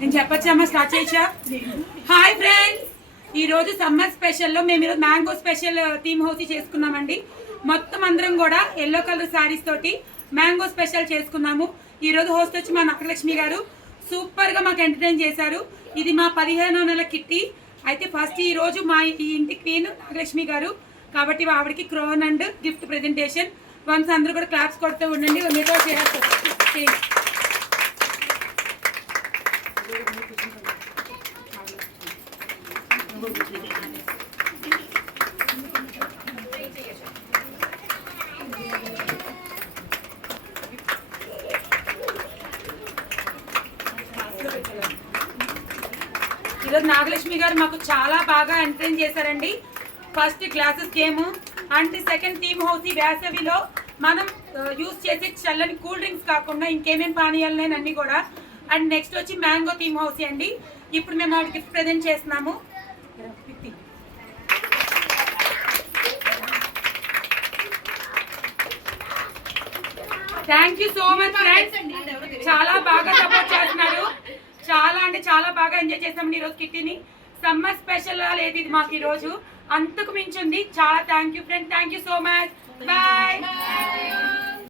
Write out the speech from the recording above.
నేను చెప్పచ్చమ్మా, స్టార్ట్ చేయొచ్చా? Hi friends, ఈరోజు సమ్మర్ స్పెషల్లో మేము ఈరోజు మ్యాంగో స్పెషల్ థీమ్ హౌసీ చేసుకున్నామండి. మొత్తం అందరం కూడా ఎల్లో కలర్ శారీస్ తోటి మ్యాంగో స్పెషల్ చేసుకున్నాము. ఈరోజు హోస్ట్ వచ్చి మా నాగలక్ష్మి గారు సూపర్గా మాకు ఎంటర్టైన్ చేశారు. ఇది మా 15వ నెల కిట్టి. అయితే ఫస్ట్ ఈరోజు మా ఈ ఇంటి క్వీన్ నాగలక్ష్మి గారు కాబట్టి ఆవిడకి crown and gift presentation. Once అందరూ కూడా క్లాప్స్ కొడుతూ ఉండండి. మీతో చేయాలి. ఈరోజు నాగలక్ష్మి గారు మాకు చాలా బాగా ఎంటర్టైన్ చేశారండి. First glasses game and second theme house. వేసవిలో మనం యూజ్ చేసే చల్లని కూల్ డ్రింక్స్ కాకుండా ఇంకేమేమి పానీయాలు అన్నీ కూడా. అండ్ నెక్స్ట్ వచ్చి మ్యాంగో థీమ్ హౌస్ అండి. ఇప్పుడు మేము ఆవిడ గిఫ్ట్ ప్రజెంట్ చేస్తున్నాము. Thank you so much friends, చాలా బాగా సపోర్ట్ చేస్తున్నారు. చాలా అంటే చాలా బాగా ఎంజాయ్ చేసామండి ఈరోజు కిట్టిని. సమ్మర్ స్పెషల్ లేదు ఇది మాకు ఈరోజు, అంతకు మించి ఉంది. చాలా thank you friend, thank you so much. Bye.